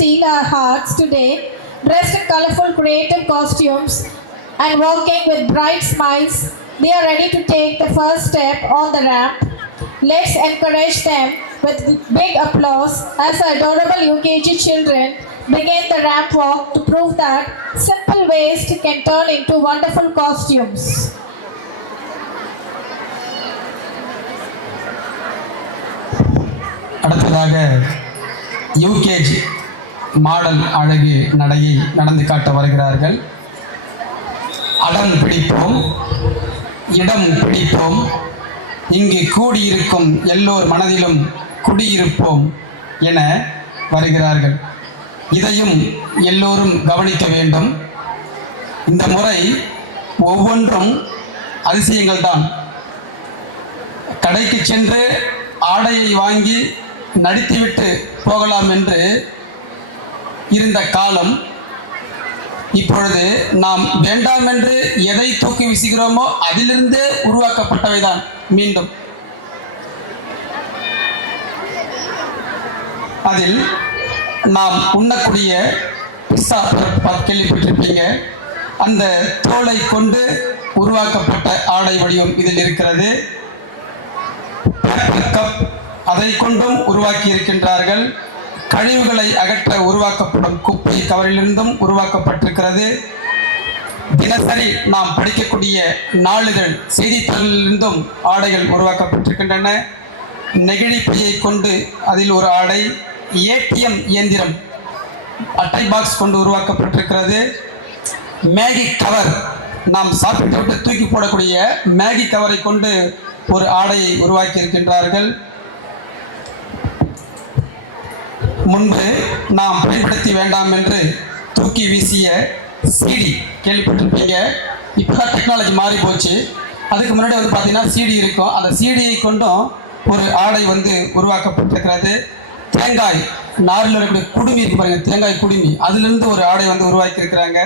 steal our hearts today, dressed in colorful creative costumes and walking with bright smiles. They are ready to take the first step on the ramp. Let's encourage them with big applause as our adorable UKG children begin the ramp walk to prove that simple waste can turn into wonderful costumes. அடுத்ததாக UKG model அழகு நடையை நடந்து காட்ட வருகிறார்கள். அடம் பிடிப்போம், இடம் பிடிப்போம், இங்கு கூடியிருக்கும் எல்லோர் மனதிலும் குடியிருப்போம் என வருகிறார்கள். இதையும் எல்லோரும் கவனிக்க வேண்டும். இந்த முறை ஒவ்வொன்றும் அதிசயங்கள் தான். கடைக்கு சென்று ஆடையை வாங்கி நடித்துவிட்டு போகலாம் என்று இருந்த காலம் இப்பொழுது நாம் வேண்டாம் என்று எதை தூக்கி வீசுகிறோமோ அதிலிருந்தே உருவாக்கப்பட்டவைதான். மீண்டும் அதில் நாம் உண்ணக்கூடிய பிஸ்ஸா கேள்விப்பட்டிருப்பீங்க. அந்த தோலை கொண்டு உருவாக்கப்பட்ட ஆடை வடிவம் இதில் இருக்கிறது. கப் அதை கொண்டும் உருவாக்கி இருக்கின்றார்கள். கழிவுகளை அகற்ற உருவாக்கப்படும் குப்பை கவரிலிருந்தும் உருவாக்கப்பட்டிருக்கிறது. தினசரி நாம் படிக்கக்கூடிய நாளிதழ் செய்தித்தாளிலிருந்தும் ஆடைகள் உருவாக்கப்பட்டிருக்கின்றன. நெகிழி பையை கொண்டு அதில் ஒரு ஆடை, ஏடிஎம் இயந்திரம் அட்டை பாக்ஸ் கொண்டு உருவாக்கப்பட்டிருக்கிறது. மேகி கவர், நாம் சாப்பிட்டு விட்டு தூக்கி போடக்கூடிய மேகி கவரை கொண்டு ஒரு ஆடையை உருவாக்கி இருக்கின்றார்கள். முன்பு நாம் பயன்படுத்தி வேண்டாம் என்று தூக்கி வீசிய சிடி கேள்விப்பட்டிருப்பீங்க. இப்போ டெக்னாலஜி மாறி போச்சு. அதுக்கு முன்னாடி பார்த்தீங்கன்னா சிடி இருக்கும். அந்த சிடியை கொண்டும் ஒரு ஆடை உருவாக்கப்பட்டிருக்கிறது. தேங்காய் நாரில் இருக்கக்கூடிய குடுமி இருக்கு பாருங்க, தேங்காய் குடுமி, அதிலிருந்து ஒரு ஆடை உருவாக்கி இருக்கிறாங்க.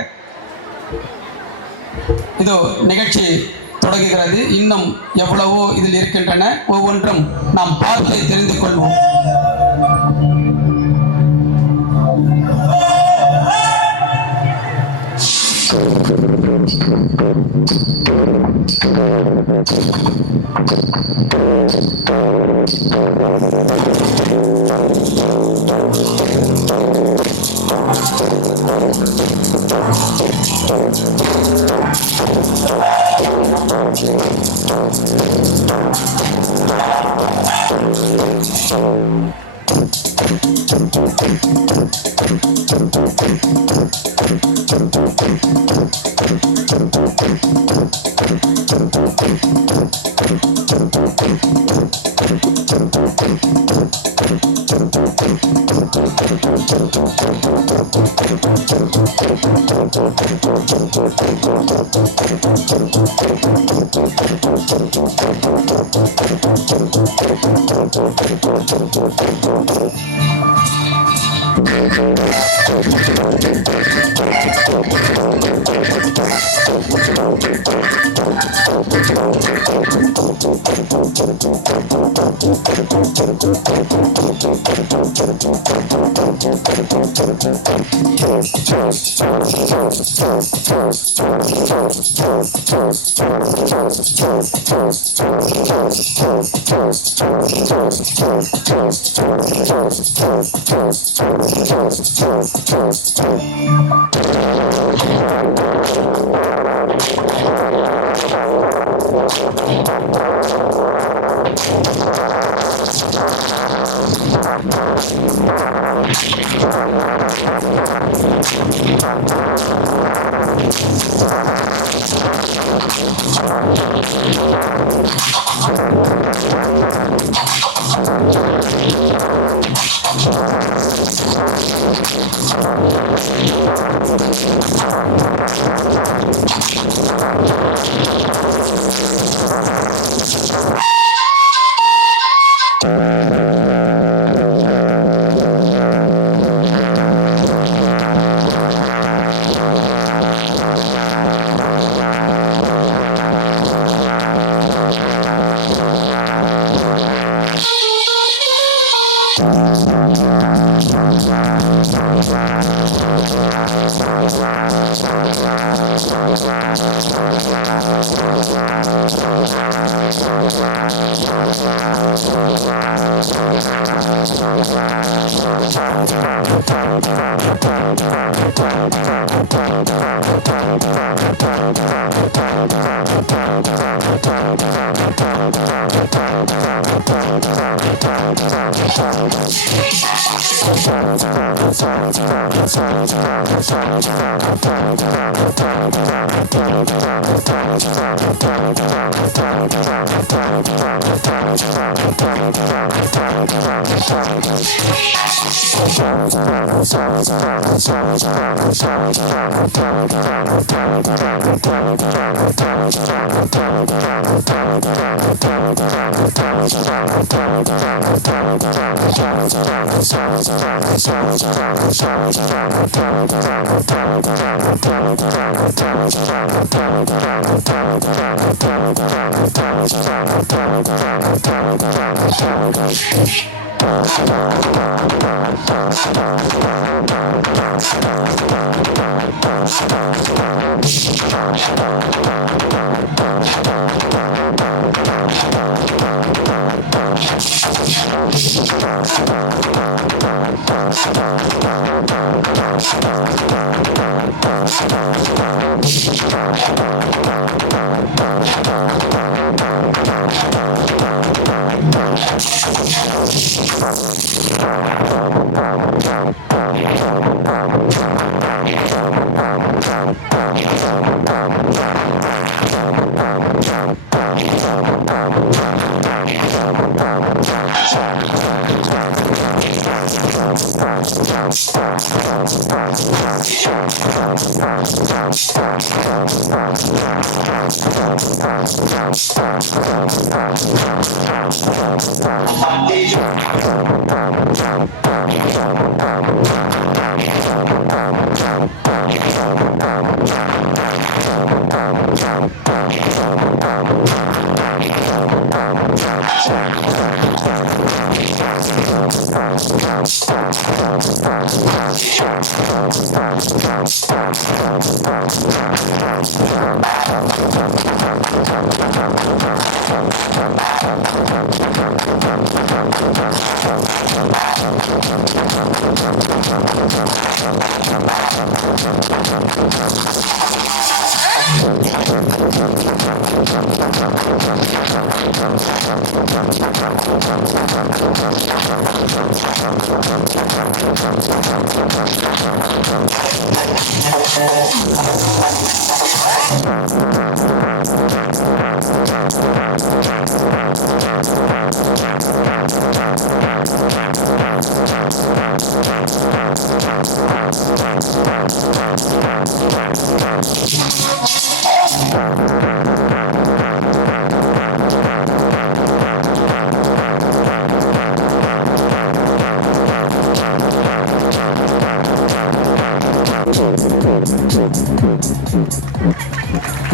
இதோ நிகழ்ச்சி தொடங்குகிறது. இன்னும் எவ்வளவோ இதில் இருக்கின்றன. ஒவ்வொன்றும் நாம் பார்த்து தெரிந்து கொள்வோம்.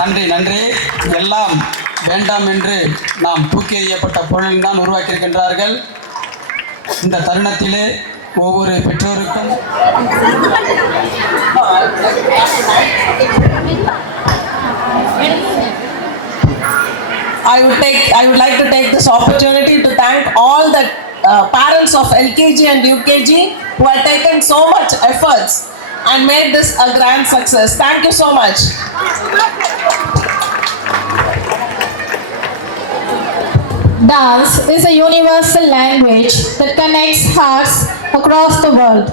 நன்றி நன்றி. எல்லாம் வேண்டாம் என்று நாம் தூக்கி எறியப்பட்ட பொருளில் தான் உருவாக்கியிருக்கின்றார்கள். இந்த தருணத்திலே ஒவ்வொரு பெற்றோருக்கும் I would like to take this opportunity to thank all the parents of LKG and UKG who have taken so much efforts and made this a grand success. Thank you so much. Dance is a universal language that connects hearts across the world.